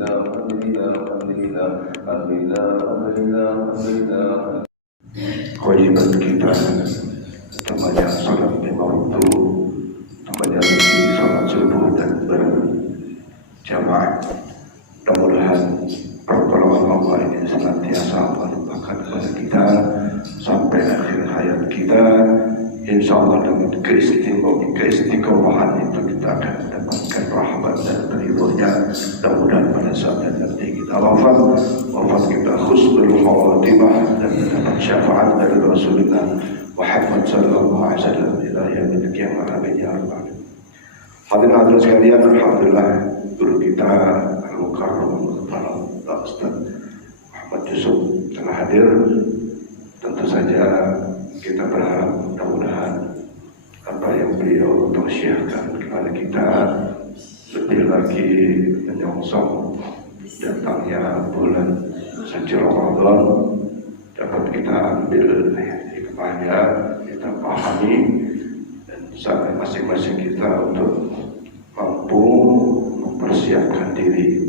Kewajiban kita banyak sholat lima waktu, banyak sholat subuh dan berjamaah. Mudah-mudahan pertolongan Allah ini senantiasa melimpahkan kepada kita sampai akhir hayat kita. Insya Allah dengan keistiqomahan itu kita akan mendapatkan rahmat dan ridhonya. Mudah-mudahan pada saat nanti kita wafat kita husnul khatimah dan mendapat syafaat dari Rasulullah Muhammad sallallahu alaihi wasallam ila yaumil qiyamah. Amin ya rabbal alamin. Hadirin sekalian, alhamdulillah guru kita Al-Mukarram Pak Ustaz Muhammad Yusuf telah hadir. Tentu saja kita berharap mudah-mudahan apa yang beliau tausiahkan kepada kita lebih lagi menyongsong datangnya bulan suci Ramadan dapat kita ambil hikmahnya, kita pahami, dan sampai masing-masing kita untuk mampu mempersiapkan diri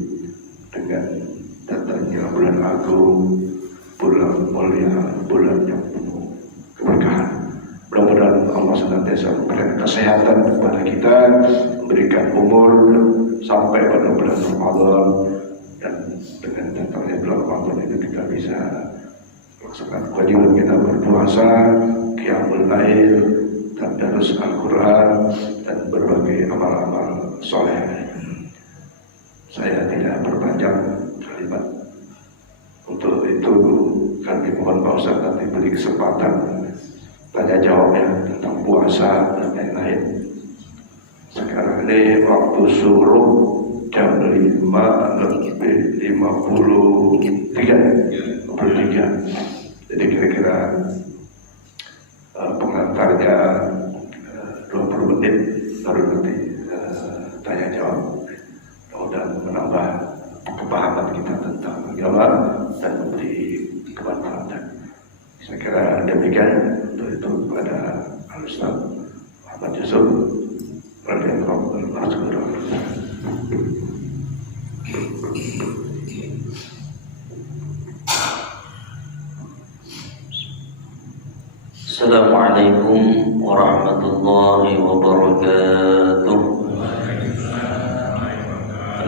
dengan datangnya bulan agung, bulan mulia, bulan yang penuh keberkahan. Mudah-mudahan Allah senantiasa memberikan kesehatan kepada kita, memberikan umur sampai pada bulan Ramadan, dan dengan datangnya bulan Ramadan itu kita bisa melaksanakan kewajiban kita berpuasa, qiyamul lail, tadarus Al-Quran, dan berbagai amal-amal soleh. Saya tidak perpanjang kalimat. Untuk itu kami mohon Pak Ustaz nanti beri kesempatan tanya jawabnya tentang puasa dan lain-lain. Sekarang ini waktu suruh jam 5:53. Jadi kira-kira pengantarnya 20 menit baru nanti tanya jawab. Dan menambah kepahaman kita tentang agama dan memberi kemanfaatan. Saya kira demikian. Untuk itu kepada Al-Ustaz Muhammad Yusuf radhiyallahu anhu. Assalamualaikum warahmatullahi wabarakatuh.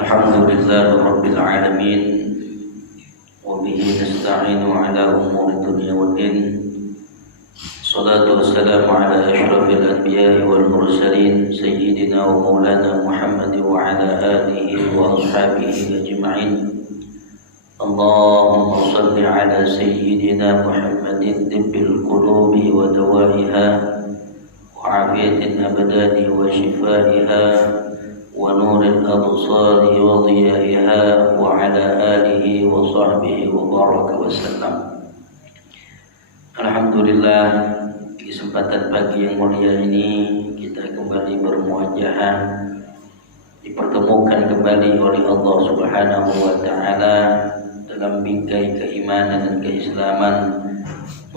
Alhamdulillah Rabbil Alamin, wa bihi nasta'inu ala umuri dunya wa din. Salatu wassalamu ala ashrafil anbiya'i wal mursalin sayyidina wa maulana Muhammad wa ala alihi wa ashabihi ajma'in. Allahumma salli ala sayyidina Muhammadin tibbil qulubi wa dawaiha wa afiyatil abdani wa shifaiha ونور الأبصار وضيائها وعلى آله وصحبه وبارك وسلم. Alhamdulillah, kesempatan pagi yang mulia ini kita kembali bermuajahah, dipertemukan kembali oleh Allah Subhanahu wa taala dalam bingkai keimanan dan keislaman.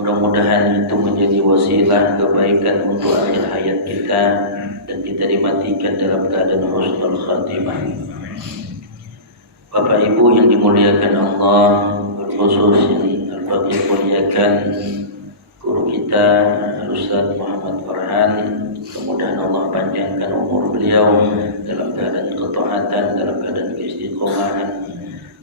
Mudah-mudahan itu menjadi wasilah kebaikan untuk akhir hayat kita dan kita dimatikan dalam keadaan husnul khatimah. Bapak Ibu yang dimuliakan Allah, berkhusus yang Al-Faqih muliakan guru kita Al-Ustaz Muhammad Farhan, mudah-mudahan Allah panjangkan umur beliau dalam keadaan ketaatan, dalam keadaan keistiqomahan,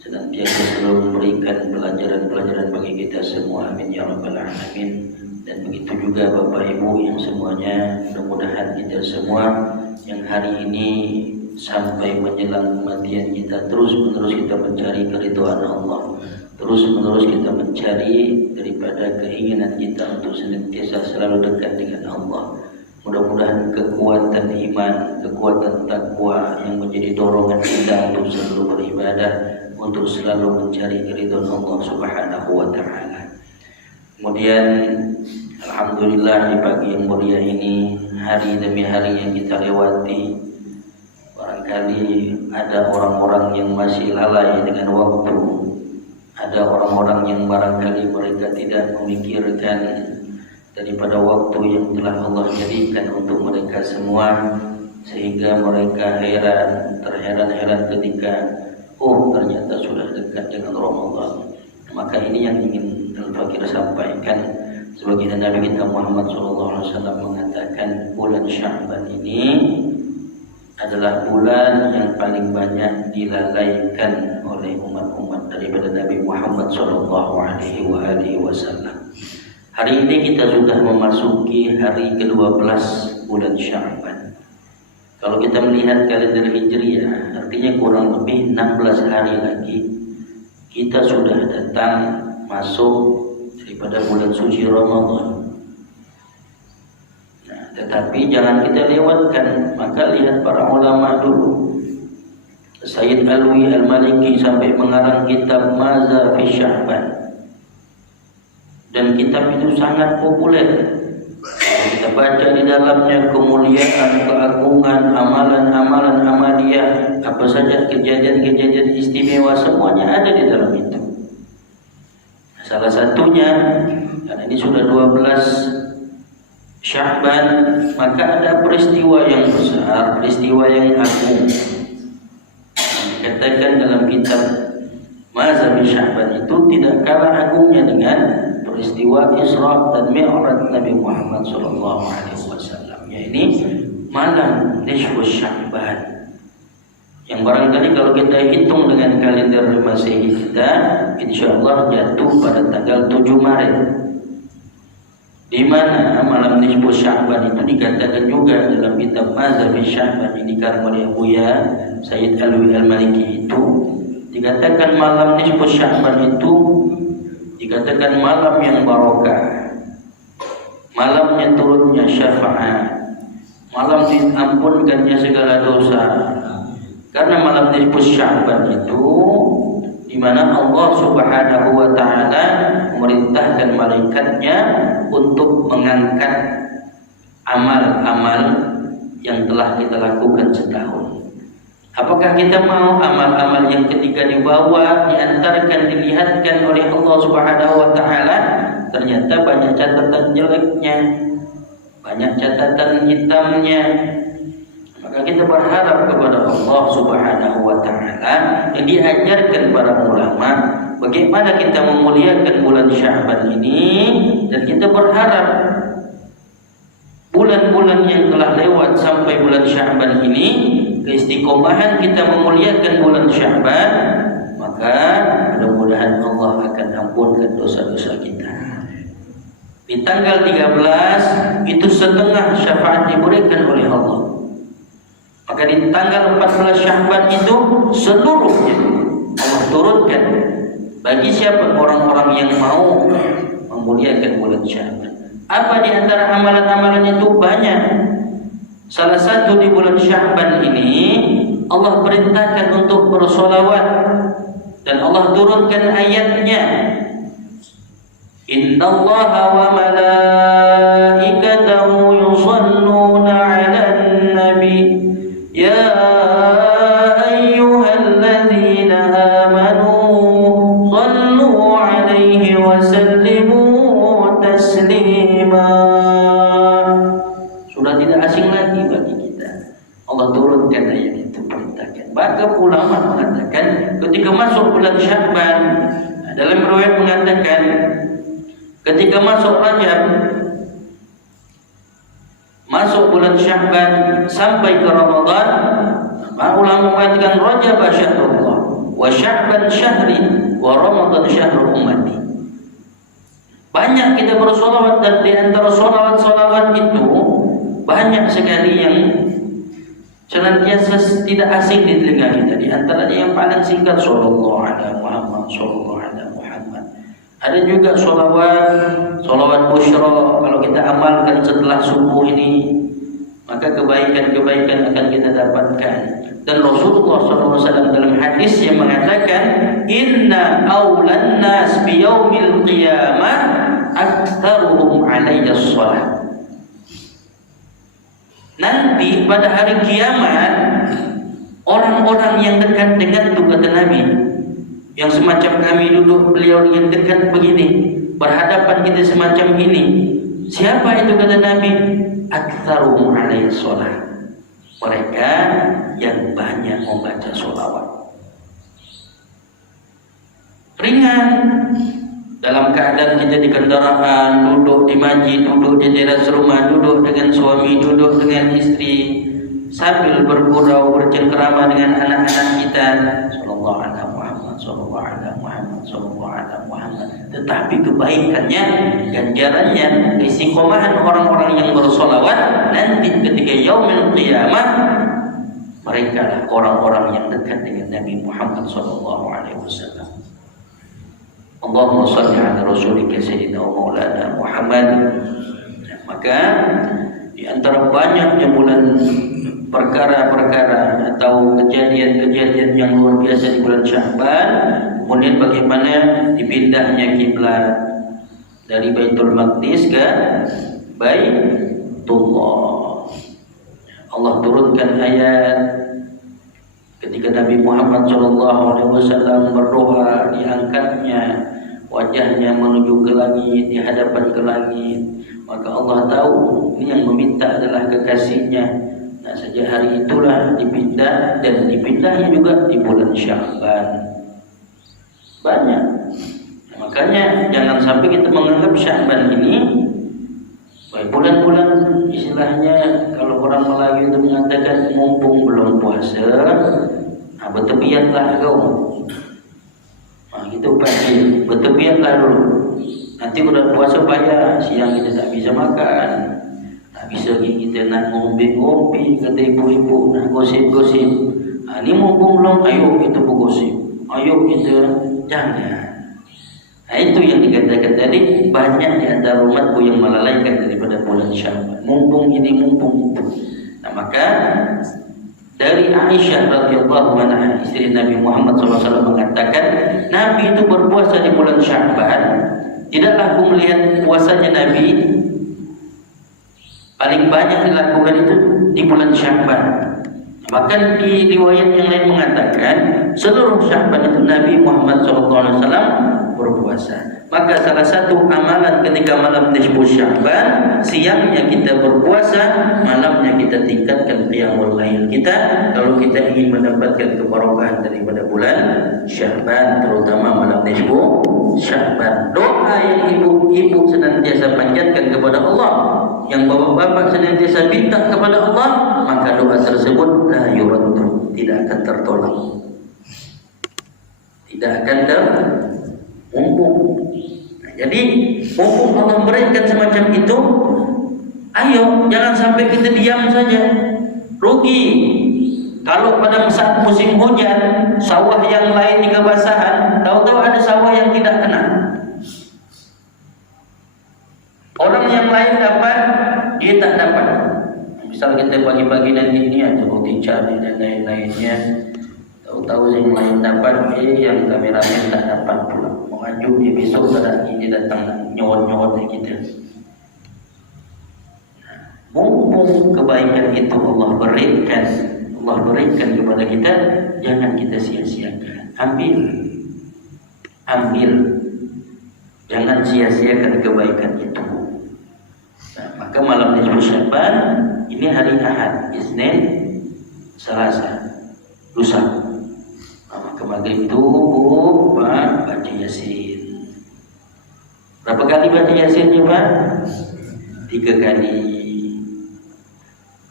senantiasa selalu memberikan pelajaran-pelajaran bagi kita semua. Amin ya rabbal alamin. Dan begitu juga Bapak Ibu yang semuanya, mudah-mudahan kita semua yang hari ini sampai menjelang kematian kita terus-menerus kita mencari keridhaan Allah, terus-menerus kita mencari daripada keinginan kita untuk senantiasa selalu dekat dengan Allah. Mudah-mudahan kekuatan iman, kekuatan takwa yang menjadi dorongan kita untuk selalu beribadah, untuk selalu mencari keridhaan Allah Subhanahu wa taala. Kemudian alhamdulillah di pagi yang mulia ini, hari demi hari yang kita lewati, barangkali ada orang-orang yang masih lalai dengan waktu, ada orang-orang yang barangkali mereka tidak memikirkan daripada waktu yang telah Allah jadikan untuk mereka semua, sehingga mereka terheran-heran ketika oh ternyata sudah dekat dengan Ramadan. Maka ini yang ingin Al-Fakir sampaikan. Sebagai Nabi kita Muhammad SAW mengatakan bulan Sya'ban ini adalah bulan yang paling banyak dilalaikan oleh umat-umat daripada Nabi Muhammad SAW. Hari ini kita sudah memasuki hari ke-12 bulan Sya'ban. Kalau kita melihat kalender Hijriah, artinya kurang lebih 16 hari lagi kita sudah datang masuk daripada bulan suci Ramadan. Nah, tetapi jangan kita lewatkan. Maka lihat para ulama dulu, Sayyid Alwi Al-Maliki sampai mengarang kitab Maza fi Sya'ban, dan kitab itu sangat populer. Kita baca di dalamnya kemuliaan, keagungan, amalan-amalan amaliyah, apa saja kejadian-kejadian istimewa, semuanya ada di dalam itu. Salah satunya, karena ini sudah 12 Sya'ban, maka ada peristiwa yang besar, peristiwa yang agung. Dikatakan dalam kitab Maza fi Sya'ban itu tidak kalah agungnya dengan peristiwa Isra dan Mi'raj Nabi Muhammad SAW. Ya, ini malam nisfus Sya'ban, yang barangkali kalau kita hitung dengan kalender Masehi kita, insyaallah jatuh pada tanggal 7 Maret. Di mana malam nisfus Sya'ban itu dikatakan juga dalam kitab Maza fi Sya'ban ini dikarang oleh Buya Sayyid Alwi Al-Maliki itu, dikatakan malam nisfus Sya'ban itu dikatakan malam yang barokah, malamnya turunnya syafaat, malam diampunkannya segala dosa. Karena malam nisfus Sya'ban itu di mana Allah Subhanahu wa taala memerintahkan malaikatnya untuk mengangkat amal-amal yang telah kita lakukan setahun. Apakah kita mau amal-amal yang ketika dibawa, diantarkan, dilihatkan oleh Allah Subhanahu wa taala, ternyata banyak catatan jeleknya, banyak catatan hitamnya. Maka kita berharap kepada Allah Subhanahu wa taala yang diajarkan para ulama, bagaimana kita memuliakan bulan Sya'ban ini, dan kita berharap bulan-bulan yang telah lewat sampai bulan Sya'ban ini, keistiqomahan kita memuliakan bulan Sya'ban, maka mudah-mudahan Allah akan ampunkan dosa-dosa kita. Di tanggal 13 itu setengah syafaat diberikan oleh Allah. Maka di tanggal 14 Sya'ban itu seluruhnya Allah turunkan bagi siapa orang-orang yang mau memuliakan bulan Sya'ban. Apa di antara amalan-amalan itu? Banyak. Salah satu di bulan Sya'ban ini Allah perintahkan untuk bersolawat, dan Allah turunkan ayatnya, Innallaha wa malaikatahu yusalluna 'alan nabi ya ayyuhalladzina amanu sallu 'alaihi wa sallimu taslima. Sudah tidak asing lagi bagi kita. Allah turunkan ayat itu, perintahkan. Maka ulama mengatakan ketika masuk bulan Sya'ban, dalam riwayat mengatakan ketika masuk Rajab, masuk bulan Sya'ban sampai ke Ramadan, maka ulama mengatakan Rajab syahrullah wa Sya'ban syahri wa Ramadan syahrul ummati. Banyak kita bersolawat, dan di antara solawat-solawat itu banyak sekali yang senantiasa tidak asing di telinga kita. Di antaranya yang paling singkat, sallallahu ala Muhammad, sallallahu ala Muhammad. Ada juga solawat busyra, kalau kita amalkan setelah subuh ini, maka kebaikan-kebaikan akan kita dapatkan. Dan Rasulullah SAW dalam hadis yang mengatakan, Inna awlan nas biyaumil qiyamah aktsaruhum alayya shalah. Nanti pada hari kiamat, orang-orang yang dekat dengan kata Nabi, yang semacam kami duduk beliau yang dekat begini, berhadapan kita semacam ini, siapa itu kata Nabi? Aktsaruhum alayya shalah. Mereka yang banyak membaca sholawat. ringan. Dalam keadaan kita di kendaraan, duduk di masjid, duduk di teras rumah, duduk dengan suami, duduk dengan istri, sambil bergurau bercengkerama dengan anak-anak kita. Sallallahu alaihi Muhammad, sallallahu alaihi Muhammad, sallallahu alaihi Muhammad. Tetapi kebaikannya, ganjarannya, istiqomahan orang-orang yang bersolawat nanti ketika yaumil qiyamah, mereka lah orang-orang yang dekat dengan Nabi Muhammad sallallahu alaihi wasallam. Allahumma shalli ala rasulika sayyidina wa maulana Muhammad. Maka di antara banyaknya bulan perkara-perkara atau kejadian-kejadian yang luar biasa di bulan Sya'ban, kemudian bagaimana dipindahnya kiblat dari Baitul Maqdis ke Baitullah. Allah turunkan ayat ketika Nabi Muhammad SAW berdoa, diangkatnya wajahnya menuju ke langit, di hadapan ke langit, maka Allah tahu yang meminta adalah kekasihnya. Nah, sejak hari itulah dipindah, dan dipindahnya juga di bulan Sya'ban. Banyak. Nah, makanya jangan sampai kita menganggap Sya'ban ini baik bulan-bulan, istilahnya kalau orang Melayu itu mengatakan mumpung belum puasa, nah bertebiatlah kau. Nah gitu pagi, bertebiatlah dulu. Nanti udah puasa payah, siang kita tak bisa makan, tak bisa kita nak ngombe-ngombe, kata ibu-ibu nak gosip-gosip. Nah, ini mumpung belum, ayo kita bergosip, ayo kita jangan. Nah itu yang dikatakan tadi, banyak di antara umatku yang melalaikan daripada bulan Sya'ban. Mumpung ini, mumpung itu. Nah maka dari Aisyah radhiyallahu anha, istri Nabi Muhammad SAW, mengatakan, Nabi itu berpuasa di bulan Sya'ban. Tidaklah aku melihat puasanya Nabi paling banyak dilakukan itu di bulan Sya'ban. Bahkan di riwayat yang lain mengatakan seluruh Sya'ban itu Nabi Muhammad SAW berpuasa. Maka salah satu amalan ketika malam nisfu Sya'ban, siangnya kita berpuasa, malamnya kita tingkatkan qiyamul lail kita, kalau kita ingin mendapatkan keberkahan daripada bulan Sya'ban, terutama malam nisfu Sya'ban. Doa yang ibu-ibu senantiasa panjatkan kepada Allah, yang bapak-bapak senantiasa minta kepada Allah, maka doa tersebut la yuraddu, tidak akan tertolak, tidak akan mumpung. Nah, jadi mumpung Allah berikan semacam itu, ayo jangan sampai kita diam saja, rugi. Kalau pada saat musim hujan, sawah yang lain di kebasahan, tahu-tahu ada sawah yang tidak kena. Orang yang lain dapat, dia tak dapat. Misal kita pagi-pagi nanti ini ada roti canai dan lain-lainnya, tahu-tahu yang lain dapat, yang kameramen tak dapat pula. Mengajuk dia besok pada ini datang nyawat-nyawat kita. Mumpung kebaikan itu Allah berikan kepada kita, jangan kita sia-siakan. Ambil, jangan sia-siakan kebaikan itu. Nah, maka malam nisfu Sya'ban ini hari Ahad, Isnin, Selasa, lusa. Maka maghrib itu baca Yasin. Berapa kali baca Yasinnya, Pak? 3 kali.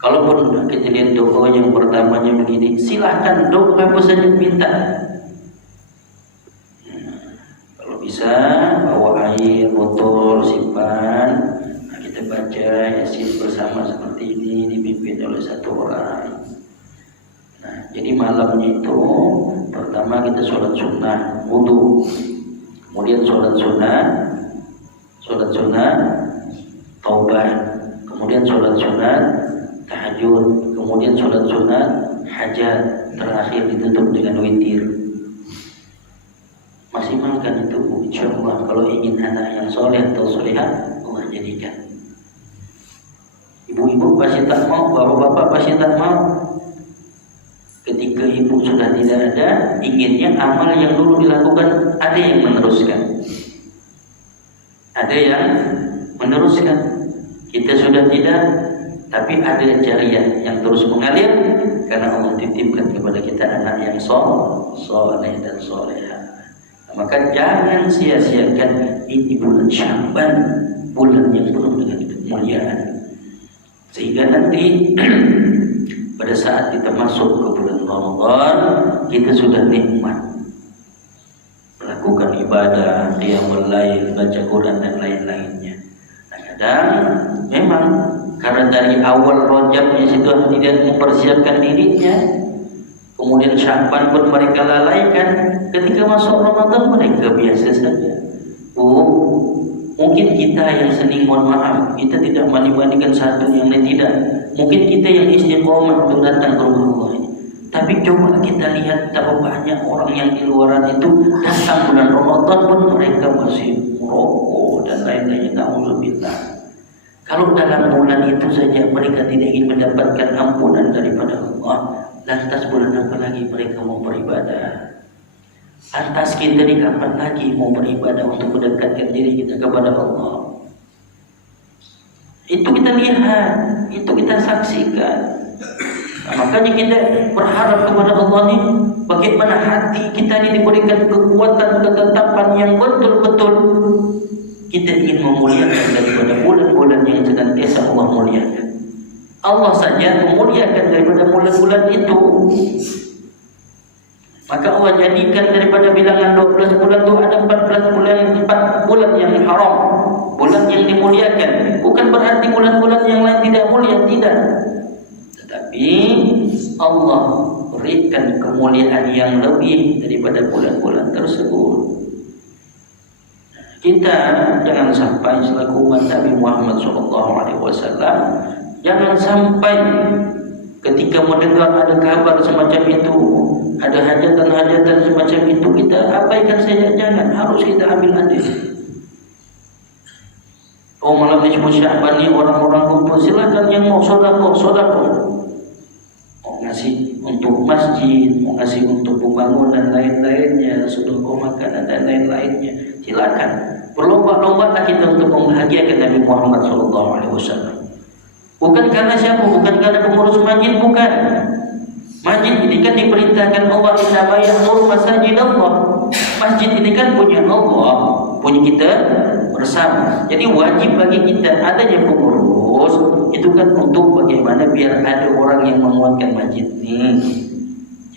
Kalaupun kita lihat doa yang pertamanya begini, silahkan doa apa saja minta. Kalau bisa bawa air, botol, simpan. Nah, kita baca Yasin bersama seperti ini, dipimpin oleh satu orang. Nah, jadi malamnya itu pertama kita sholat sunnah, wudu, kemudian sholat sunnah, taubat, kemudian sholat sunnah, tahajud, kemudian sholat sunnah, hajat, terakhir ditutup dengan witir. Maksimalkan itu, insyaallah. Kalau ingin anak yang soleh atau solehah, Allah jadikan. Ibu-ibu pasti tak mau, bapak-bapak pasti tak mau. Ketika ibu sudah tidak ada, inginnya amal yang dulu dilakukan ada yang meneruskan. Kita sudah tidak, tapi ada jariah yang terus mengalir karena Allah titipkan kepada kita anak yang soleh dan solehah. Maka jangan sia-siakan ini bulan Sya'ban, bulan yang penuh dengan kemuliaan. Sehingga nanti pada saat kita masuk ke bulan Ramadan, kita sudah nikmat melakukan ibadah, qiyamul lail, baca Quran dan lain-lainnya. Nah, kadang memang karena dari awal Rajabnya sudah tidak mempersiapkan dirinya, kemudian Sya'ban pun mereka lalaikan, ketika masuk Ramadan mereka biasa saja. Mungkin kita yang seni, mohon maaf, kita tidak membandingkan satu yang lain, tidak. Mungkin kita yang istiqomah untuk datang ke rumah Allah ini. Tapi coba kita lihat betapa banyak orang yang di luaran itu datang bulan Ramadan pun mereka masih merokok dan lain-lainnya. Na'udzubillah. Kalau dalam bulan itu saja mereka tidak ingin mendapatkan ampunan daripada Allah, lantas bulan apa lagi mereka mau beribadah? Lantas kita di kapan lagi mau beribadah untuk mendekatkan diri kita kepada Allah? Itu kita lihat, itu kita saksikan. Nah, makanya kita berharap kepada Allah ini, bagaimana hati kita ini diberikan kekuatan, ketetapan yang betul-betul kita ingin memuliakan daripada bulan-bulan yang senantiasa Allah muliakan. Allah saja memuliakan daripada bulan-bulan itu. Maka Allah jadikan daripada bilangan 12 bulan itu ada 14 bulan, 4 bulan yang haram, bulan yang dimuliakan. Bukan berarti bulan-bulan yang lain tidak mulia, tidak. Tetapi Allah berikan kemuliaan yang lebih daripada bulan-bulan tersebut. Kita jangan sampai selaku umat Nabi Muhammad SAW, jangan sampai ketika mendengar ada kabar semacam itu, ada hajatan-hajatan semacam itu, kita abaikan saja. Jangan, harus kita ambil hati. Oh, malam nisfu Sya'ban ini orang-orang kumpul, silakan yang mau sedekah. Mau ngasih untuk masjid, mau ngasih untuk pembangunan lain-lainnya, sedekah makanan dan lain-lainnya, silakan. Berlomba-lomba kita untuk membahagiakan Nabi Muhammad SAW. Bukan karena siapa, bukan karena pengurus masjid, bukan. Masjid ini kan diperintahkan Allah, innama ya'muru masajid Allah. Masjid ini kan punya Allah, punya kita bersama. Jadi wajib bagi kita, adanya pengurus itu kan untuk bagaimana biar ada orang yang menguatkan masjid ini.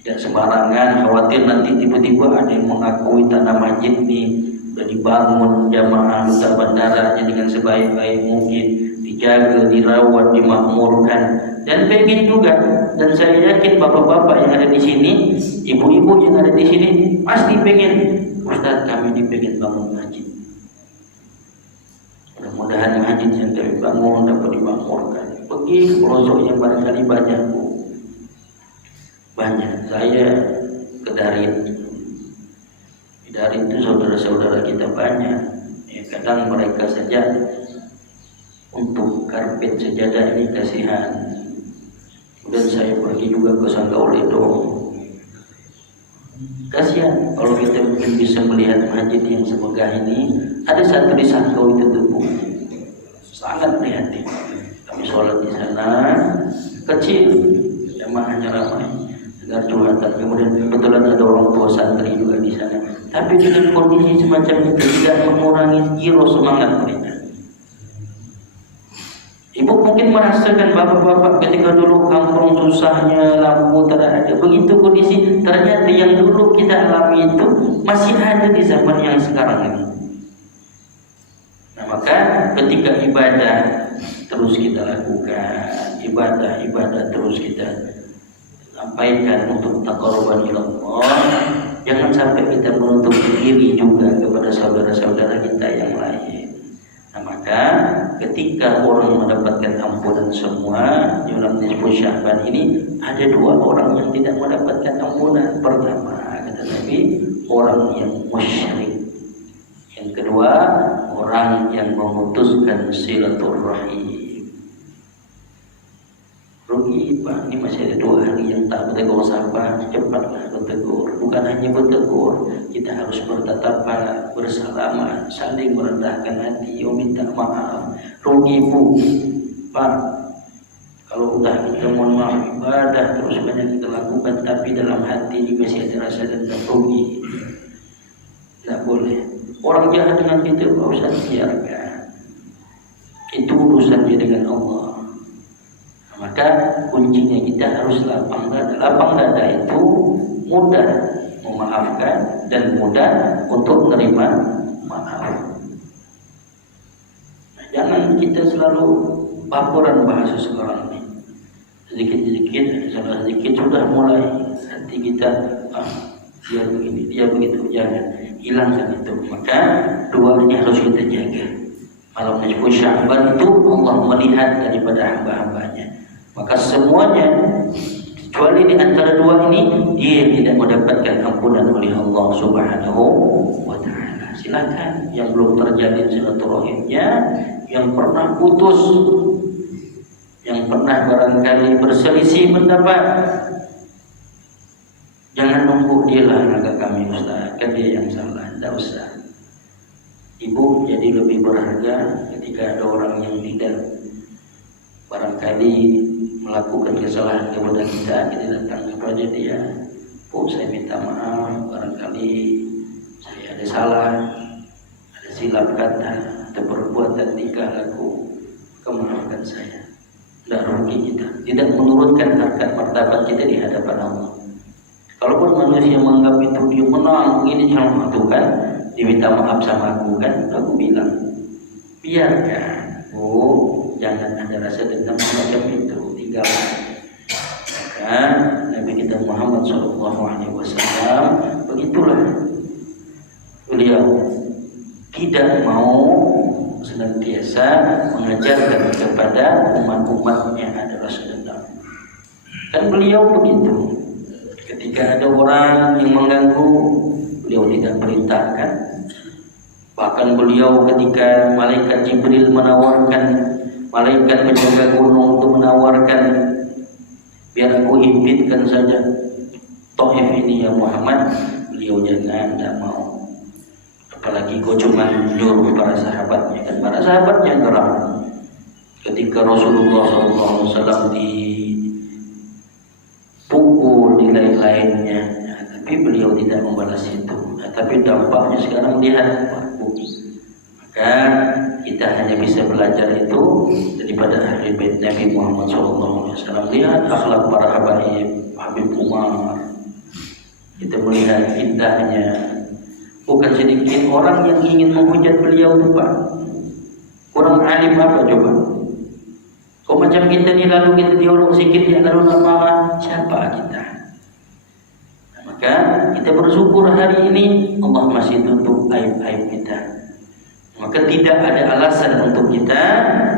Tidak sembarangan, khawatir nanti tiba-tiba ada yang mengakui tanah masjid ini sudah dibangun jamaah duta bandaranya dengan sebaik-baik mungkin, dijaga, dirawat, dimakmurkan. Dan pengen juga, dan saya yakin bapak-bapak yang ada di sini, ibu-ibu yang ada di sini pasti pengen, Ustaz kami pengen bangun masjid. Mudah-mudahan masjid yang kami bangun dapat dimakmurkan. Pergi ke pelosok yang barangkali banyak, Bu. Banyak. Saya ke Darin. Di Darin itu saudara-saudara kita banyak. Ya, kadang mereka saja untuk karpet sejadah ini kasihan. Dan saya pergi juga ke Sanggauledo. Kasihan kalau kita mungkin bisa melihat masjid yang semegah ini. Ada satu di Sanggau itu tuh, sangat prihatin. Kami sholat di sana, kecil, jamaahnya ramai, dengar curhatan. Kemudian kebetulan ada orang tua santri juga di sana. Tapi dengan kondisi semacam itu tidak mengurangi giro semangat mereka. Ibu mungkin merasakan bapak-bapak ketika dulu kampung susahnya, lampu tidak ada. Begitu kondisi, ternyata yang dulu kita alami itu masih ada di zaman yang sekarang ini. Nah, maka ketika ibadah terus kita lakukan, ibadah terus kita sampaikan untuk taqarruban ila Allah. Jangan sampai kita menutup diri juga kepada saudara-saudara kita yang lain. Nah, maka ketika orang mendapatkan ampunan semua di dalam nisfu Sya'ban ini, ada dua orang yang tidak mendapatkan ampunan. Pertama, kata Nabi, orang yang musyrik. Yang kedua, orang yang memutuskan silaturahim. Rugi Pak, ini masih ada 2 hari yang tak bertegur sapa, cepatlah bertegur. Bukan hanya bertegur, kita harus bertatapan, bersalaman, saling merendahkan hati, minta maaf. Rugi Bu, Pak, kalau udah kita mohon maaf ibadah terus banyak kita lakukan, tapi dalam hati ini masih ada rasa dendam, rugi. Tidak Orang jahat dengan kita, Pak Ustaz, biarkan. Itu urusan dia dengan Allah. Maka kuncinya kita harus lapang dada. Lapang dada itu mudah memaafkan dan mudah untuk menerima maaf. Nah, jangan kita selalu baperan bahasa sekarang ini. Sedikit-sedikit, salah sedikit sudah mulai hati kita, dia begini, dia begitu. Jangan hilangkan itu. Maka dua ini harus kita jaga. Malam nisfu Sya'ban itu Allah melihat daripada hamba-hambanya. Maka semuanya kecuali di antara dua ini dia tidak mendapatkan ampunan oleh Allah Subhanahu wa taala. Silakan yang belum terjalin silaturahimnya, yang pernah putus, yang pernah barangkali berselisih pendapat, jangan nunggu dia lah agak kami Ustaz, kan dia yang salah. Tidak usah. Ibu jadi lebih berharga ketika ada orang yang tidak barangkali melakukan kesalahan kepada kita datang kepada dia, Bu, saya minta maaf, barangkali saya ada salah, ada silap kata, ada perbuatan tingkah laku, maafkan saya. Tidak rugi kita, tidak menurunkan harkat martabat kita di hadapan Allah. Kalaupun manusia menganggap itu dia menang, ini jangan kan, diminta maaf sama aku kan, aku bilang, biarkan, jangan ada rasa dendam semacam itu, tinggalkan. Maka Nabi kita Muhammad SAW begitulah, beliau tidak mau senantiasa mengajarkan kepada umat-umatnya ada rasa dendam. Dan beliau begitu. Ketika ada orang yang mengganggu, beliau tidak perintahkan. Bahkan beliau ketika malaikat Jibril menawarkan, malaikat penjaga gunung untuk menawarkan, biar aku himpitkan saja Taif ini ya Muhammad, beliau jangan, tidak mau. Apalagi kau cuma menyuruh para sahabatnya, kan para sahabatnya geram. Ketika Rasulullah SAW dipukul di lain-lainnya, tapi beliau tidak membalas itu. Tapi dampaknya sekarang lihat, maka kita hanya bisa belajar itu daripada ahli bait Nabi Muhammad SAW. Lihat akhlak para Habib Umar. Kita melihat indahnya. Bukan sedikit orang yang ingin menghujat beliau itu Pak. Kurang alim apa coba? Kok macam kita ni lalu kita diolong sikit ya lalu nama siapa kita? Nah, maka kita bersyukur hari ini Allah masih tutup aib-aib kita. Maka tidak ada alasan untuk kita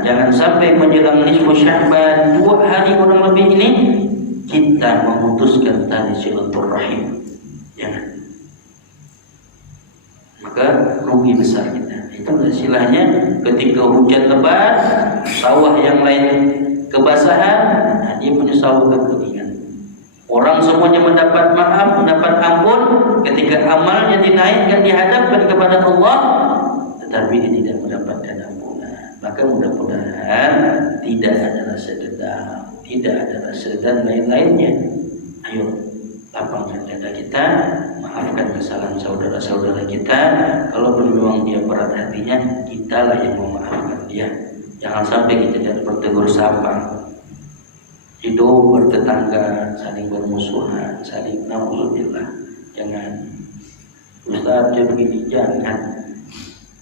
jangan sampai menjelang nisfu Sya'ban 2 hari kurang lebih ini kita memutuskan tali silaturahim. Jangan. Maka rugi besar kita. Itu istilahnya ketika hujan lebat, sawah yang lain kebasahan, nah dia punya sawah kekeringan. Orang semuanya mendapat maaf, mendapat ampun ketika amalnya dinaikkan dihadapkan kepada Allah, tetapi dia tidak mendapatkan ampunan. Maka mudah-mudahan tidak ada rasa dendam, tidak ada rasa dan lain-lainnya. Ayo lapangkan dada kita, maafkan kesalahan saudara-saudara kita. Kalau memang dia berat hatinya, kitalah yang memaafkan dia. Jangan sampai kita tidak bertegur sapa, hidup bertetangga, saling bermusuhan, saling naudzubillah. Jangan. Ustaz dia begini, jangan.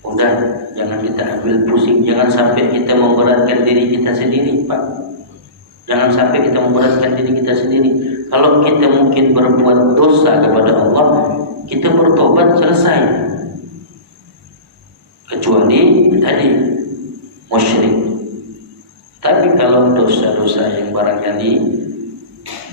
Udah, jangan kita ambil pusing. Jangan sampai kita memberatkan diri kita sendiri, Pak. Jangan sampai kita memberatkan diri kita sendiri. Kalau kita mungkin berbuat dosa kepada Allah, kita bertobat selesai. Kecuali tadi musyrik. Tapi kalau dosa-dosa yang barangkali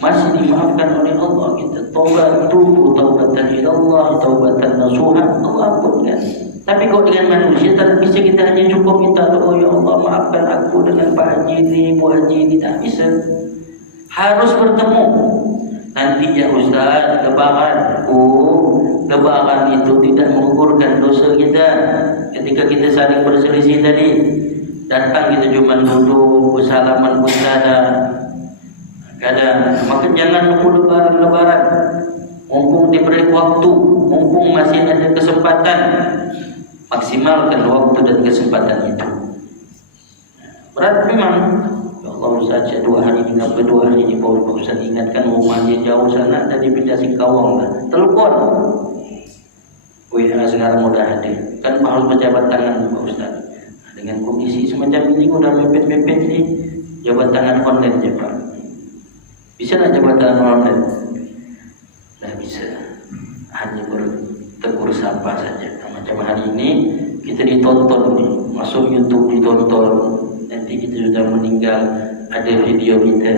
masih dimaafkan oleh Allah, kita tobat, tubu taubatan ila Allah, taubatan nasuha, Allah ampunkan. Tapi kalau dengan manusia tak bisa kita hanya cukup minta doa, ya Allah maafkan aku dengan Pak Haji ini, Bu Haji ini, tak bisa. Harus bertemu. Nanti ya Ustaz, lebaran. Lebaran itu tidak mengukurkan dosa kita. Ketika kita saling berselisih tadi, datang kita cuma duduk, bersalaman bersada. Kadang, maka jangan nunggu lebaran. Mumpung diberi waktu, mumpung masih ada kesempatan. Maksimalkan waktu dan kesempatan itu. Berat memang. Ya Allah Ustaz, 2 hari ini sampai 2 hari ini Pak Ustaz ingatkan rumahnya jauh sana tadi pindah Singkawang lah. Telepon. WA sekarang udah ada. Kan harus berjabat tangan Pak Ustaz. Dengan kondisi semacam ini udah mepet-mepet nih. Jabat tangan online ya Pak. Bisa nggak jabat tangan online? Nggak bisa. Hanya bertegur sapa saja. Macam hari ini kita ditonton nih, masuk YouTube ditonton. Nanti kita sudah meninggal, ada video kita.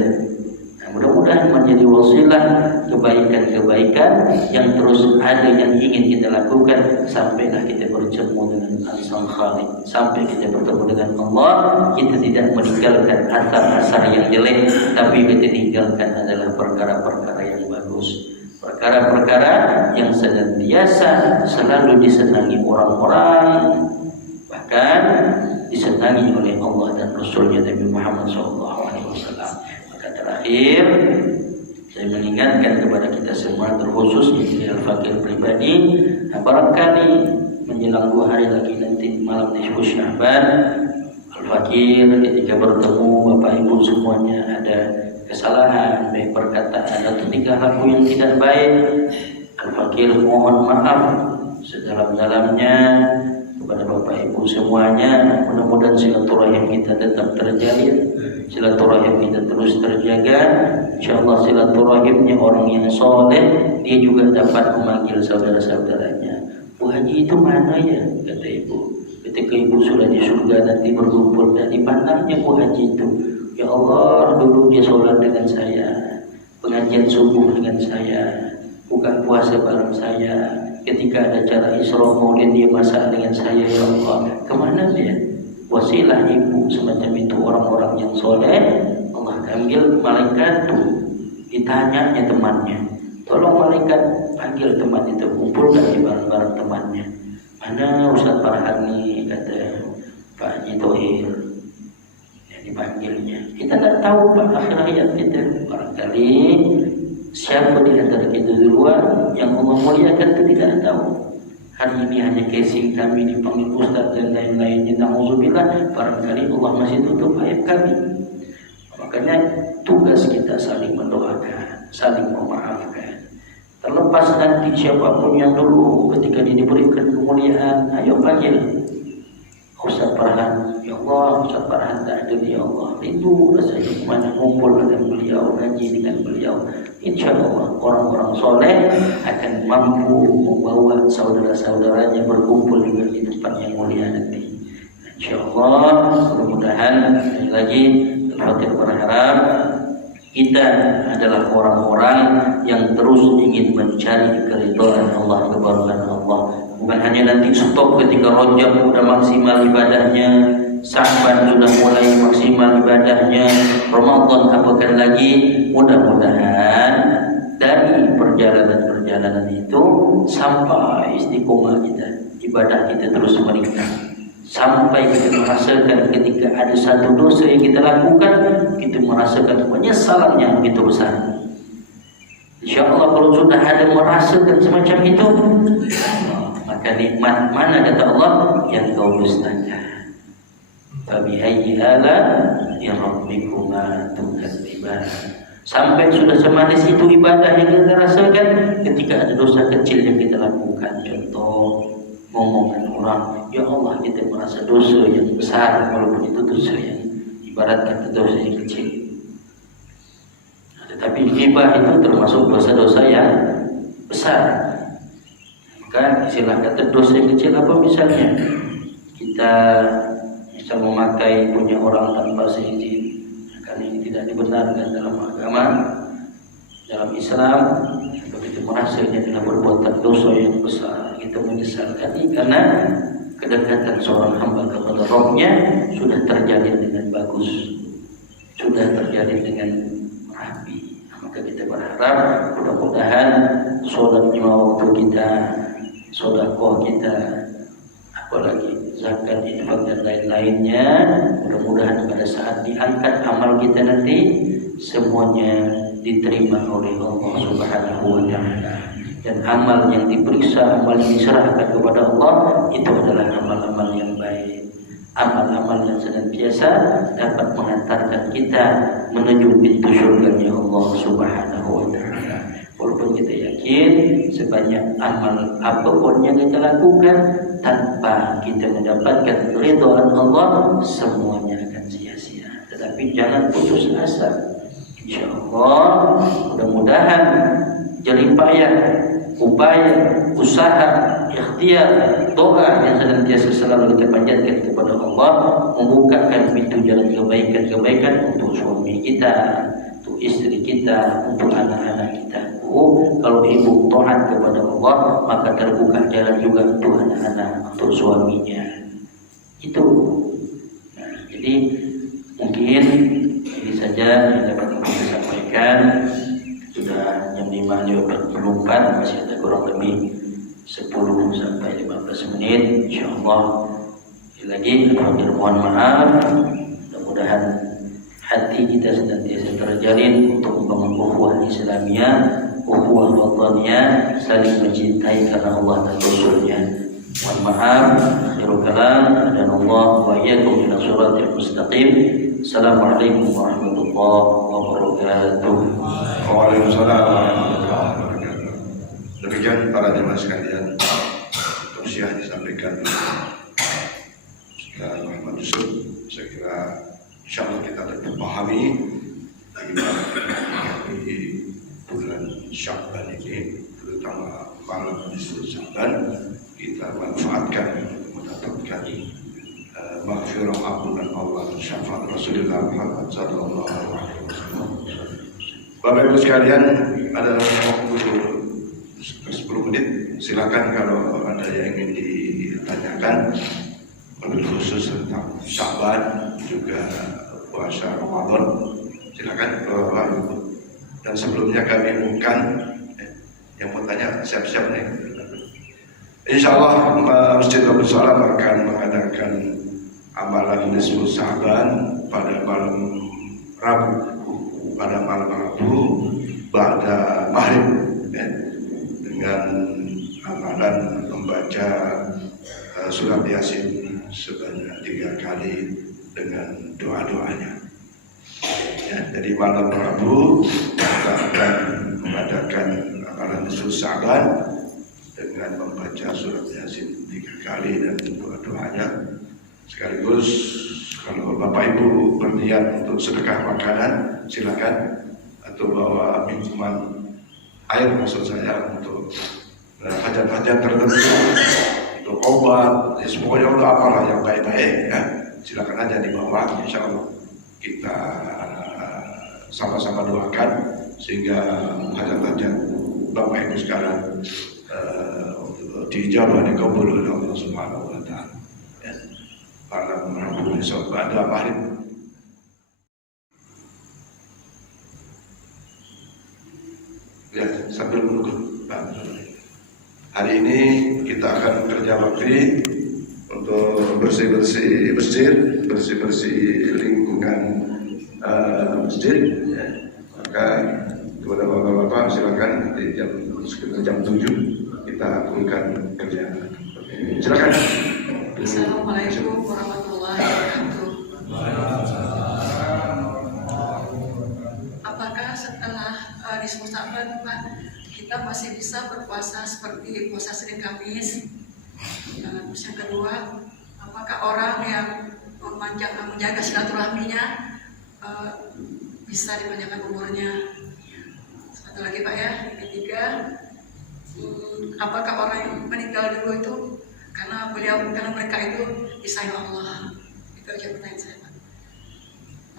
Nah, mudah-mudahan menjadi wasilah kebaikan-kebaikan yang terus ada yang ingin kita lakukan sampailah kita bertemu dengan Sang Khalik, sampai kita bertemu dengan Allah. Kita tidak meninggalkan asar-asar yang jelek, tapi kita tinggalkan adalah perkara-perkara yang bagus, perkara-perkara yang senantiasa selalu disenangi orang-orang, bahkan disenangi oleh Allah dan Rasulnya Nabi Muhammad SAW. Maka terakhir saya mengingatkan kepada kita semua, terkhusus di Al-Fakir pribadi, barangkali menjelang 2 hari lagi nanti malam nisfu Sya'ban, Al-Fakir ketika bertemu Bapak Ibu semuanya ada kesalahan baik perkataan atau tingkah laku yang tidak baik, Al-Fakir mohon maaf sedalam-dalamnya kepada Bapak Ibu semuanya. Mudah-mudahan silaturahim kita tetap terjalin, silaturahim kita terus terjaga. InsyaAllah silaturahimnya orang yang soleh, dia juga dapat memanggil saudara-saudaranya. Bu Haji itu mana ya? Kata ibu. Ketika ibu sudah di surga nanti berkumpul dan dipandangnya Bu Haji itu. Ya Allah, dulu dia sholat dengan saya, pengajian subuh dengan saya, buka puasa bareng saya. Ketika ada acara Isra Maulid dia masak dengan saya. Ya Allah, kemana dia? Wasilah ibu semacam itu orang-orang yang soleh. Allah panggil malaikat tuh, ditanyanya temannya. Tolong malaikat panggil teman itu, kumpulkan di bareng-bareng temannya. Mana Ustaz Farhani? Kata Pak Haji Thohir. Dipanggilnya. Kita tak tahu Pak akhir hayat kita. Barangkali siapa di antara kita di luar yang Allah muliakan itu tidak tahu. Hari ini hanya casing kami dipanggil Ustaz dan lain-lainnya. Na'udzubillah, barangkali Allah masih tutup aib kami. Makanya tugas kita saling mendoakan, saling memaafkan. Terlepas nanti siapapun yang dulu ketika dia diberikan kemuliaan, ayo panggil Ustaz Farhan. Ya Allah, Ustaz Farhan tak ada, ya Allah, rindu rasanya kemana ngumpul dengan beliau, ngaji dengan beliau. Insya Allah orang-orang soleh akan mampu membawa saudara-saudaranya berkumpul juga di tempat yang mulia nanti. Insya Allah, mudah-mudahan lagi Al-Fatih berharap kita adalah orang-orang yang terus ingin mencari keridhaan Allah, kebarukan Allah. Bukan hanya nanti stop ketika Rajab sudah maksimal ibadahnya, Sya'ban sudah mulai maksimal ibadahnya, Ramadan apakah lagi. Mudah-mudahan dari perjalanan-perjalanan itu sampai istiqomah kita, ibadah kita terus meningkat, sampai kita merasakan ketika ada satu dosa yang kita lakukan, kita merasakan penyesalan yang begitu besar. InsyaAllah kalau sudah ada merasakan semacam itu, maka nikmat mana kata Allah yang kau dustakan. Fabi'ayyi ala'i rabbikuma tukadziban. Sampai sudah semanis itu ibadah yang kita rasakan ketika ada dosa kecil yang kita lakukan. Contoh, ngomongan orang, ya Allah, kita merasa dosa yang besar walaupun itu dosa yang ibaratkan dosa yang kecil. Tetapi ghibah itu termasuk dosa-dosa yang besar. Maka istilah kata dosa yang kecil apa misalnya? Kita bisa memakai punya orang tanpa seizin, karena ini tidak dibenarkan dalam agama, dalam Islam. Begitu merasanya adalah perbuatan dosa yang besar, kita menyesalkan ini karena kedekatan seorang hamba kepada Rabb-nya sudah terjalin dengan bagus, sudah terjalin dengan rapi. Maka kita berharap mudah-mudahan sholat lima waktu kita, sedekah kita, apalagi zakat, infak dan lain-lainnya, mudah-mudahan pada saat diangkat amal kita nanti semuanya diterima oleh Allah Subhanahu wa Ta'ala. Dan amal yang diperiksa, amal yang diserahkan kepada Allah itu adalah amal-amal yang baik, amal-amal yang senantiasa dapat mengantarkan kita menuju pintu surganya Allah Subhanahu wa Ta'ala. Walaupun kita yakin sebanyak amal apapun yang kita lakukan, tanpa kita mendapatkan ridhaan Allah, semuanya akan sia-sia. Tetapi jangan putus asa. Insya Allah, mudah-mudahan jerih payah, upaya, usaha, ikhtiar, doa yang senantiasa selalu kita panjatkan kepada Allah membukakan pintu jalan kebaikan-kebaikan untuk suami kita, untuk istri kita, untuk anak-anak kita. Kalau ibu taat kepada Allah, maka terbuka jalan juga untuk anak-anak, untuk suaminya. Itu. Nah, jadi mungkin ini saja yang dapat saya sampaikan. Sudah jam 5:44, masih ada kurang lebih 10 sampai 15 menit. Insyaallah lagi mohon maaf. Mudah-mudahan hati kita senantiasa terjalin untuk membangun ukhuwah Islamiyah, ukhuwah wataniyah, saling mencintai karena Allah dan Rasulnya. Mohon maaf, akhirul kalam, dan Allah wa iyyakum ila shiratal mustaqim. Assalamualaikum warahmatullahi wabarakatuh. Waalaikumsalam warahmatullahi wabarakatuh. Demikian para jemaah sekalian, tausiah disampaikan Ustaz Muhammad Yusuf. Saya kira insyaallah kita dapat memahami bagaimana di bulan Sya'ban ini, terutama malam nisfu Sya'ban, kita manfaatkan mendapatkan maghfirah ampunan Allah dan syafaat Rasulullah Muhammad sallallahu alaihi wasallam. Bapak Ibu sekalian, ada waktu 10 menit. Silakan kalau ada yang ingin ditanyakan, lebih khusus tentang Sya'ban juga puasa Ramadan. Silakan Bapak Ibu. Dan sebelumnya kami umumkan yang mau tanya siap-siap nih. Insyaallah Masjid Abdul Salam akan mengadakan amalan nisfu Sya'ban pada malam Rabu. Pada malam Rabu pada maghrib ya, dengan amalan membaca surat Yasin sebanyak 3 kali dengan doa-doanya. Ya, jadi malam Rabu kita akan mengadakan amalan nisfu Sya'ban dengan membaca surat Yasin 3 kali dan doa-doanya. Sekaligus kalau Bapak Ibu berniat untuk sedekah makanan, silakan, atau bawa minuman air maksud saya untuk hajat-hajat tertentu, untuk obat, ya semuanya untuk apalah yang baik-baik ya, silakan aja dibawa. Insya Allah kita sama-sama doakan sehingga hajat-hajat Bapak Ibu sekalian dijabah, dikabul oleh Allah Subhanahu wa Ta'ala. Para Rabu besok pada maghrib. Ya, sambil menunggu. Hari ini kita akan kerja bakti untuk bersih-bersih masjid, bersih-bersih lingkungan masjid. Ya. Maka kepada bapak-bapak silakan nanti sekitar jam 7 kita lakukan kerja. Silakan. Assalamualaikum warahmatullahi wabarakatuh. Apakah setelah nisfu Sya'ban, Pak, kita masih bisa berpuasa seperti puasa Senin Kamis? Terus yang kedua, apakah orang yang menjaga silaturahminya bisa dipanjangkan umurnya? Satu lagi Pak ya, yang ketiga, apakah orang yang meninggal dulu itu karena mereka itu disayang Allah? Itu aja pertanyaan saya, Pak.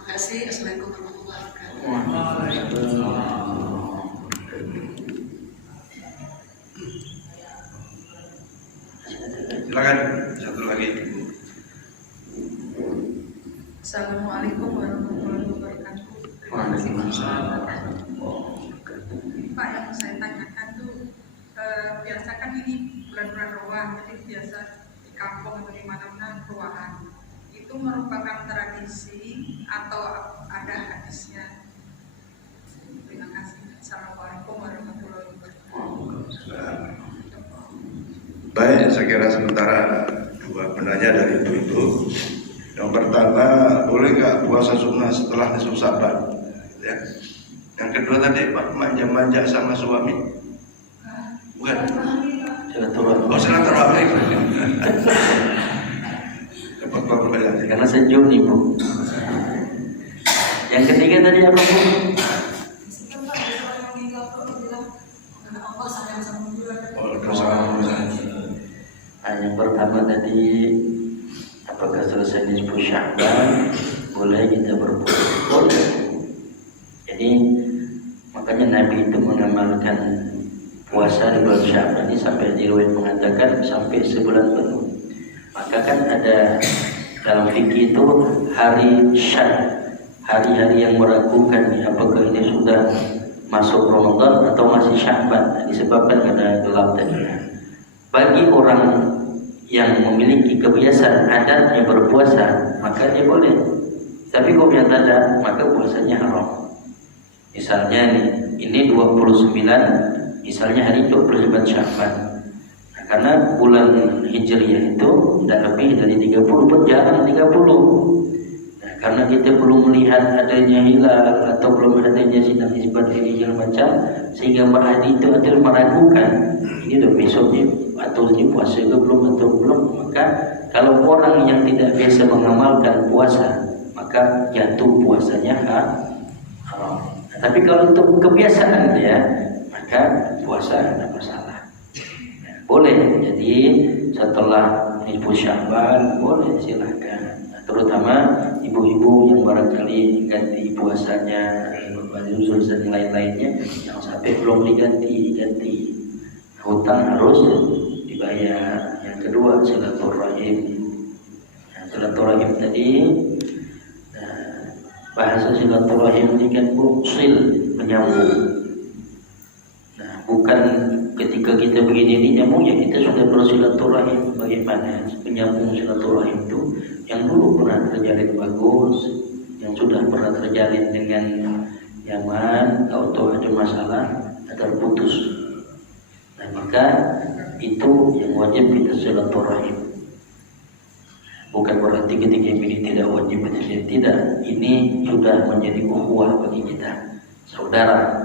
Makasih. Assalamualaikum warahmatullahi wabarakatuh. Silakan satu lagi. Assalamualaikum warahmatullahi wabarakatuh. Terima kasih Pak. Yang saya tanyakan tuh biasa kan ini bulan-bulan Ramadan, jadi biasa di kampung atau di mana-mana ruahan itu merupakan tradisi atau ada hadisnya? Terima kasih. Assalamualaikum warahmatullahi wabarakatuh. Baik, saya kira sementara dua penanya dari ibu-ibu. Yang pertama, boleh nggak puasa sunnah setelah nisfu Sya'ban? Ya. Yang kedua tadi Pak, manja-manja sama suami? Bukan. Silaturahmi. Oh, silaturahmi. Dapat pertanyaan. Karena senyum nih Bu. Yang ketiga tadi apa Bu? Oh, dosa. Yang pertama tadi, apakah selesai nisfu Sya'ban boleh kita berpuasa? Boleh. Jadi makanya Nabi itu mengamalkan puasa di bulan Sya'ban ini sampai diriwayat mengatakan sampai sebulan penuh. Maka kan ada dalam fikih itu hari Syad, hari-hari yang meragukan apakah ini sudah masuk Ramadan atau masih Sya'ban, disebabkan karena gelap tadi. Bagi orang yang memiliki kebiasaan adatnya berpuasa, maka dia boleh. Tapi kalau dia tidak, maka puasanya haram. Misalnya ini 29, misalnya hari 29 Sya'ban. Nah, karena bulan Hijriah itu tidak lebih dari 30, pun jarang 30. Nah, karena kita belum melihat adanya hilal atau belum adanya sidang isbat ini yang macam, sehingga berarti itu adalah meragukan ini udah besoknya atau ini puasa itu belum atau belum. Maka kalau orang yang tidak biasa mengamalkan puasa, maka jatuh puasanya haram. Nah, tapi kalau untuk kebiasaan dia, maka puasa tidak masalah. Nah, boleh. Jadi setelah nisfu Sya'ban boleh, silahkan. Nah, terutama ibu-ibu yang barangkali ganti puasanya, uzur dan lain-lainnya, yang sampai belum diganti. Hutang harus dibayar. Yang kedua, silaturahim. Nah, silaturahim tadi, bahasa silaturahim ini kan sil, menyambung. Nah, bukan ketika kita begini ini nyambung, ya kita sudah bersilaturahim. Bagaimana penyambung silaturahim itu? Yang dulu pernah terjalin bagus, yang sudah pernah terjalin dengan nyaman, atau ada masalah, terputus. Nah, maka itu yang wajib kita silaturahim. Bukan berarti ketika ini tidak wajib, tidak. Ini sudah menjadi ukhuwah bagi kita, saudara.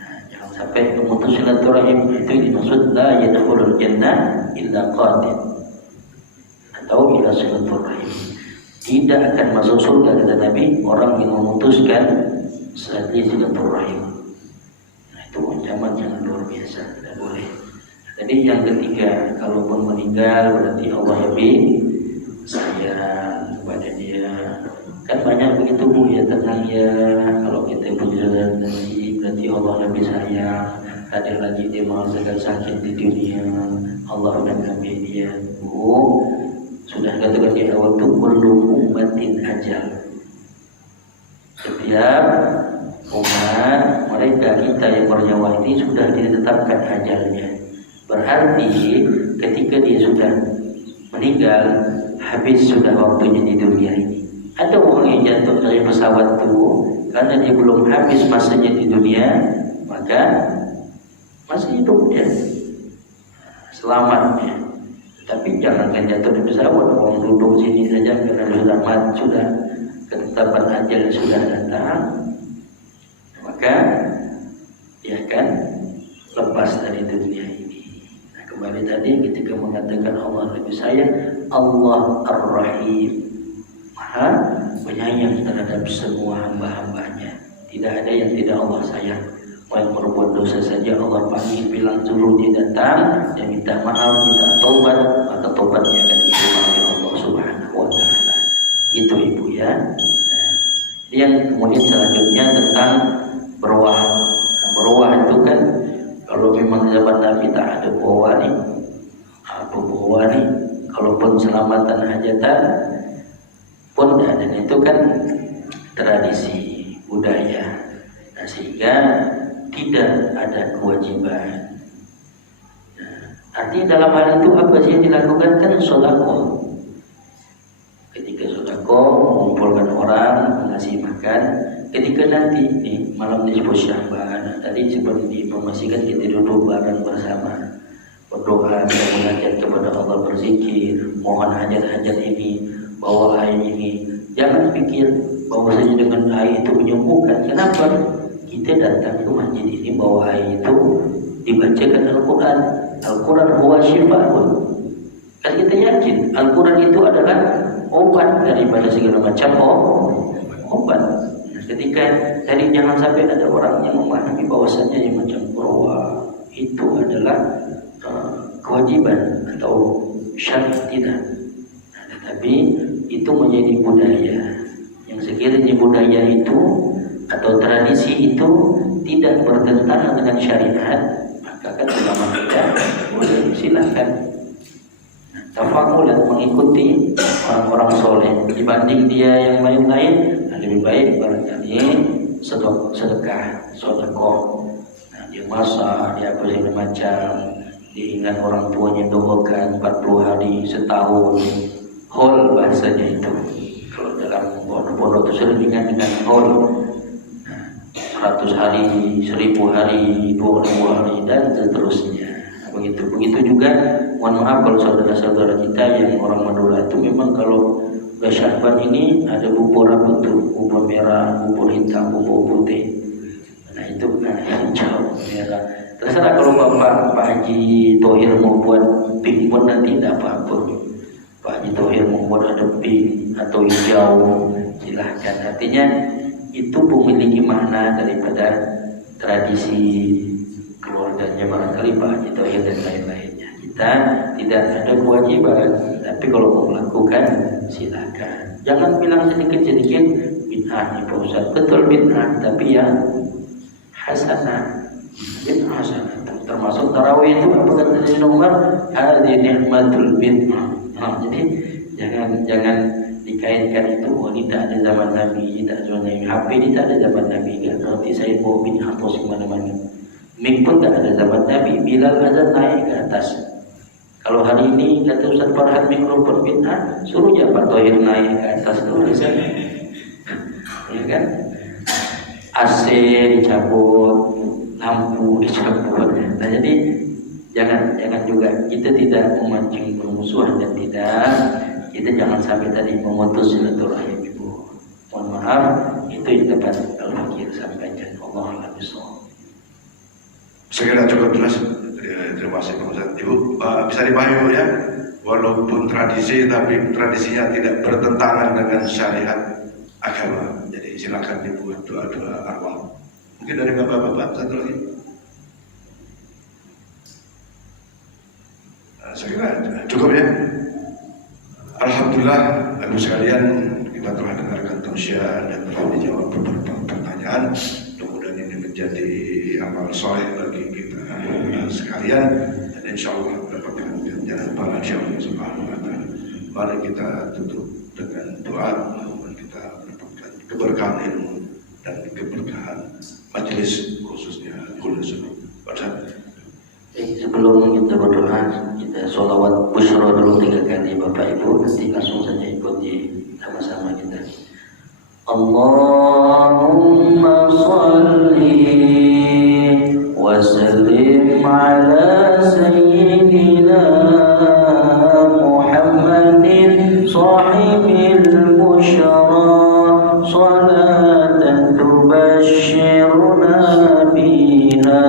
Nah, jangan sampai memutus silaturahim. Itu dimaksud la yadkhulul jannah illa qatil, atau ila silaturahim. Tidak akan masuk surga, kata Nabi, orang yang memutuskan silaturahim. Itu ancaman yang luar biasa, tidak boleh. Jadi yang ketiga, kalaupun meninggal berarti Allah lebih sayang kepada dia. Kan banyak begitu Bu, ya tenang ya, kalau kita berjalan nanti berarti Allah lebih sayang. Ada lagi dia merasakan sakit di dunia, Allah akan ambil dia. Bu, sudah katakan di awal itu kullu ummatin ajal. Setiap umat mereka kita yang bernyawa ini sudah ditetapkan ajalnya. Berarti ketika dia sudah meninggal, habis sudah waktunya di dunia ini. Ada orang yang jatuh dari pesawat itu karena dia belum habis masanya di dunia, maka masih hidup dia, selamat ya. Tapi jangankan jatuh di pesawat, orang duduk sini saja karena sudah mati, sudah ketetapan ajal sudah datang, maka dia akan lepas dari dunia ini. Nah, kembali tadi ketika mengatakan Allah lebih sayang, Allah Ar-Rahim, Maha penyayang terhadap semua hamba-hambanya. Tidak ada yang tidak Allah sayang. Mau yang berbuat dosa saja Allah panggil, bilang suruh dia datang dan minta maaf, minta taubat, maka taubatnya akan diterima oleh Allah Subhanahu wa Ta'ala. Itu Ibu ya. Nah, yang kemudian selanjutnya tentang berwah. Nah, berwah itu kan kalau memang zaman Nabi tak ada berwah nih, apa berwah nih? Kalaupun selamatan hajatan pun dan itu kan tradisi budaya. Nah, sehingga tidak ada kewajiban. Nah, artinya dalam hal itu apa sih yang dilakukan? Kan sedekah. Ketika sedekah mengumpulkan orang, mengasih makan, ketika nanti nih malam nisfu Sya'ban, tadi seperti diinformasikan kita duduk bareng bersama, berdoa, bermunajat kepada Allah, berzikir, mohon hajat-hajat ini, bawa air ini. Jangan pikir bahwasanya dengan air itu menyembuhkan. Kenapa? Kita datang ke masjid ini bawa air itu dibacakan Al-Quran. Al-Quran huwa syifaun. Kan kita yakin Al-Quran itu adalah obat daripada segala macam obat. Ketika tadi jangan sampai ada orang yang memahami bahwasanya yang macam berdoa itu adalah kewajiban atau syarat, tidak. Tetapi itu menjadi budaya. Yang sekiranya budaya itu atau tradisi itu tidak bertentangan dengan syariat, maka kan ulama kita boleh silakan tafakkur dan mengikuti orang-orang soleh dibanding dia yang lain-lain. Lebih baik barangkali sedekah, sedekah. Nah, dia masak, dia apa segala macam, diingat orang tuanya, doakan 40 hari, setahun, hol bahasanya itu. Kalau dalam pondok-pondok itu sering diingat dengan hol. 100 hari, 1000 hari, 2000 hari dan seterusnya. Begitu juga, mohon maaf kalau saudara-saudara kita yang orang Madura itu memang kalau Sya'ban ini ada bubur apa tuh, bubur merah, bubur hitam, bubur putih. Nah itu hijau, merah. Terserah kalau Pak Haji Thohir mau buat pink pun nanti tidak apa-apa. Pak Haji Thohir mau buat ada pink atau hijau, silahkan. Artinya itu memiliki makna daripada tradisi keluarganya barangkali Pak Haji Thohir dan lain-lainnya. Kita tidak ada kewajiban, tapi kalau mau melakukan silakan. Jangan bilang sedikit-sedikit bid'ah nih Pak Ustaz. Betul bid'ah, tapi yang hasanah. Bid'ah hasanah. Termasuk tarawih itu apa kata Sayyidina Umar? Hadhi ni'matul bid'ah. Jadi jangan dikaitkan itu. Oh, ini tak ada zaman Nabi, tak ada zaman Nabi. HP ini tak ada zaman Nabi. Enggak nanti saya bawa bid'ah terus kemana-mana. Mik pun tak ada zaman Nabi. Bilal azan naik ke atas. Kalau hari ini kata Ustaz Farhan mikrofon bid'ah, suruh je Pak Thohir naik ke atas dulu sana. Ya kan? AC dicabut, lampu dicabut. Nah, jadi jangan juga kita tidak memancing permusuhan dan kita jangan sampai tadi memutus silaturahim ibu. Mohon maaf, itu yang dapat Al-Fakir sampaikan. Allah a'lam. Sekiranya cukup jelas. Terima kasih Pak Ustaz. Ibu bisa dipahami Bu ya, walaupun tradisi tapi tradisinya tidak bertentangan dengan syariat agama. Jadi silakan dibuat doa-doa arwah. Mungkin dari bapak-bapak satu lagi. Saya kira cukup ya. Alhamdulillah Ibu sekalian, kita telah dengarkan tausiah dan telah dijawab beberapa pertanyaan. Mudah-mudahan ini menjadi amal soleh bagi kita sekalian, dan insya Allah mendapatkan ganjaran pahala Allah Subhanahu wa Ta'ala. Mari kita tutup dengan doa, mudah-mudahan kita mendapatkan keberkahan ilmu dan keberkahan majelis khususnya Kuliah. Sebelum kita berdoa, kita sholawat busyra dulu 3 kali Bapak Ibu, nanti langsung saja ikuti sama-sama kita. Allahumma sholli wa sallim ala sayyidina Muhammadin sahibil busyra salatan tubashshiruna biha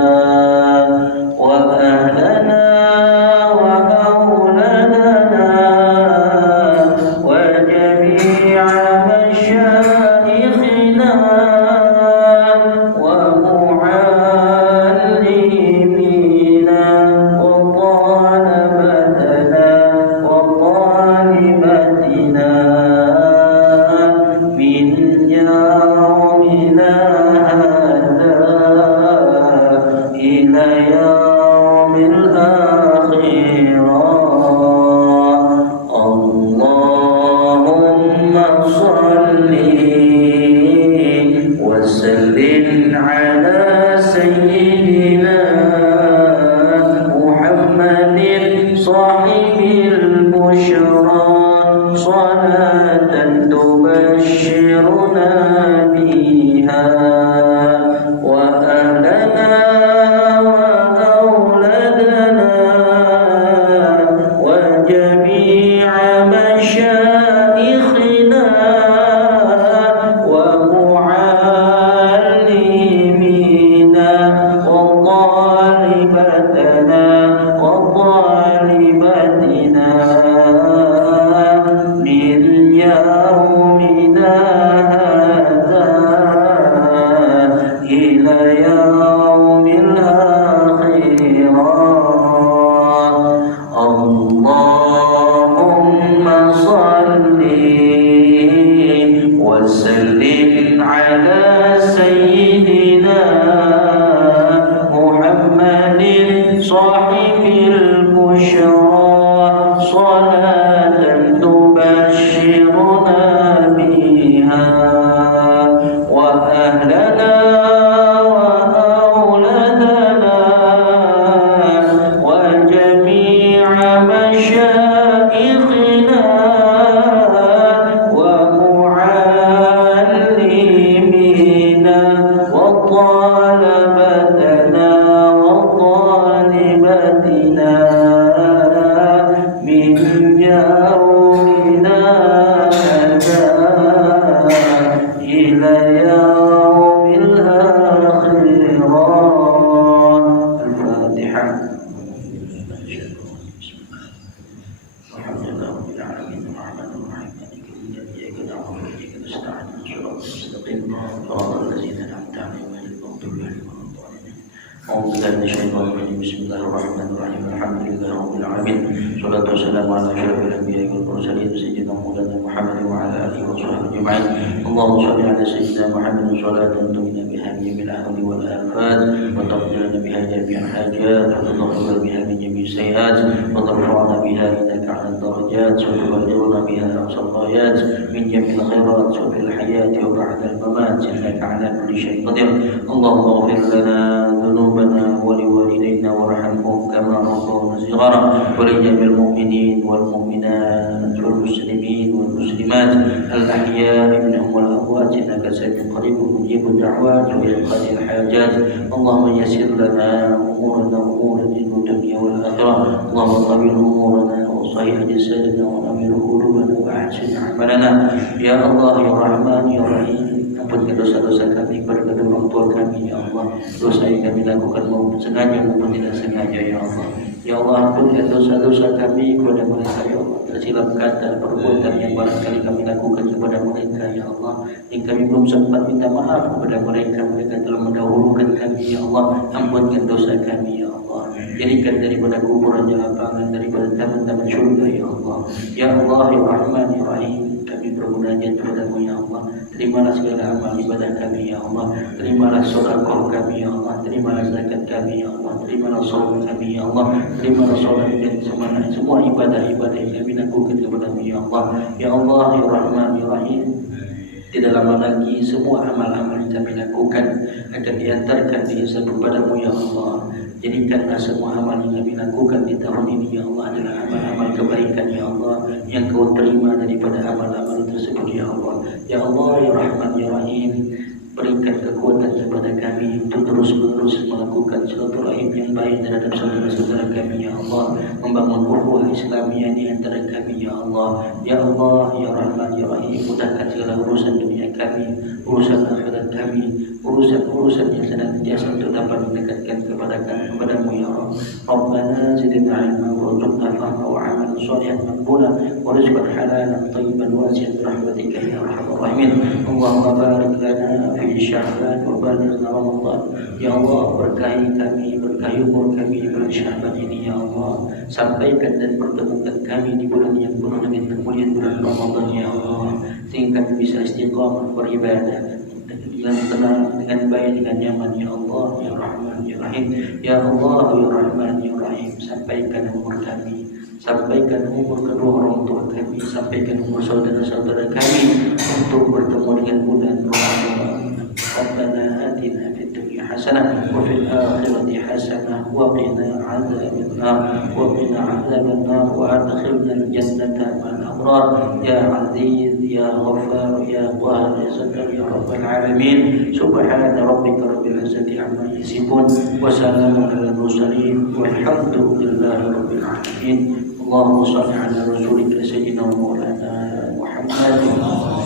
ومعلمينا المستقيم صراط الذين أنعمت عليهم غير المغضوب عليهم ولا الضالين. أعوذ بالله من الشيطان الرجيم. بسم الله الرحمن الرحيم. الحمد لله رب العالمين. والصلاة والسلام على أشرف الأنبياء والمرسلين سيدنا مولانا محمد وعلى آله وصحبه أجمعين. اللهم صل على سيدنا محمد صلاة تؤمن بها من الأهل والآفات وتغفر بها جميع الحاجات وتطهر بها من جميع السيئات وترفعنا بها إنك على الدرجات وتبلغنا بها أقصى الغايات من جميع الخيرات وفي الحياة وبعد الممات إنك على كل شيء قدير. اللهم اغفر لنا ذنوبنا ولوالدينا وارحمهم كما ربونا صغارا ولجميع المؤمنين والمؤمنات والمسلمين والمسلمات الأحياء منهم والأموات إنك سميع قريب مجيب الدعوات ويقضي الحاجات. اللهم يسر لنا أمورنا أمور الدين والدنيا والآخرة. اللهم طويل أمورنا وصحيح جسدنا ونمير قلوبنا وأحسن عملنا يا الله يا رحمن يا رحيم. Ampunkan dosa-dosa kami kepada kedua orang tua kami ya Allah. Dosa yang kami lakukan maupun sengaja maupun tidak sengaja ya Allah. Ya Allah, ampunkan dosa-dosa kami kepada mereka ya Allah. Tersilap kata perbuatan yang barangkali kami lakukan kepada mereka ya Allah. Yang kami belum sempat minta maaf kepada mereka. Mereka telah mendahulukan kami ya Allah. Ampunkan dosa kami ya Allah. Jadikan daripada kuburannya lapangan, daripada taman-taman syurga ya Allah. Ya Allah ya Rahman ya Rahim. Kami bermunajat kepadamu ya Allah. Terimalah segala amal ibadah kami ya Allah. Terimalah sedekah kami ya Allah. Terimalah zakat kami ya Allah. Terimalah salat kami ya Allah. Terimalah salat dan semua ibadah-ibadah yang kami lakukan kepadamu ya Allah. Ya Allah ya Rahman ya Rahim. Tidak lama lagi semua amal-amal yang kami lakukan akan diantarkan dihisab kepadamu ya Allah. Jadikanlah semua amal yang kami lakukan di tahun ini ya Allah adalah amal-amal kebaikan ya Allah yang kau terima daripada amal-amal tersebut ya Allah. Ya Allah ya Rahman ya Rahim. Berikan kekuatan kepada kami untuk terus-menerus melakukan silaturahim yang baik terhadap saudara-saudara kami ya Allah. Membangun ukhuwah Islamiyah di antara kami ya Allah. Ya Allah ya Rahman ya Rahim. Mudahkan segala urusan dunia kami, urusan akhirat kami, urusan-urusan yang senantiasa untuk dapat mendekatkan kepadamu ya Allah. Rabbana zidna ilma warzuqna fahma wa amalan shalihan maqbula wa rizqan halalan tayyiban wasi'an birahmatika ya arhamar rahimin. Allahumma barik lana fi Sya'ban wa balighna Ramadan. Ya Allah, berkahi kami, berkahi umur kami di bulan Sya'ban ini ya Allah. Sampaikan dan pertemukan kami di bulan yang penuh dengan kemuliaan bulan Ramadan ya Allah. Sehingga kami bisa istiqamah beribadah dengan tenang, dengan baik, dengan nyaman ya Allah ya Rahman ya Rahim. Ya Allah ya Rahman ya Rahim. Sampaikan umur kami, sampaikan umur kedua orang tua kami, sampaikan umur saudara-saudara kami untuk bertemu dengan bulan Ramadan. Rabbana atina fid dunya hasanah wa fil akhirati hasanah wa qina adzaban nar wa qina adzaban nar wa adkhilna al-jannata ma'al abrar ya aziz ya ghaffar ya qahhar ya sattar ya rabbal alamin. Subhana rabbika rabbil izzati amma yasifun wa salamun alal mursalin walhamdulillahi rabbil alamin. Allahumma shalli ala rasulika sayyidina maulana Muhammad sallallahu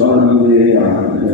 صل عليه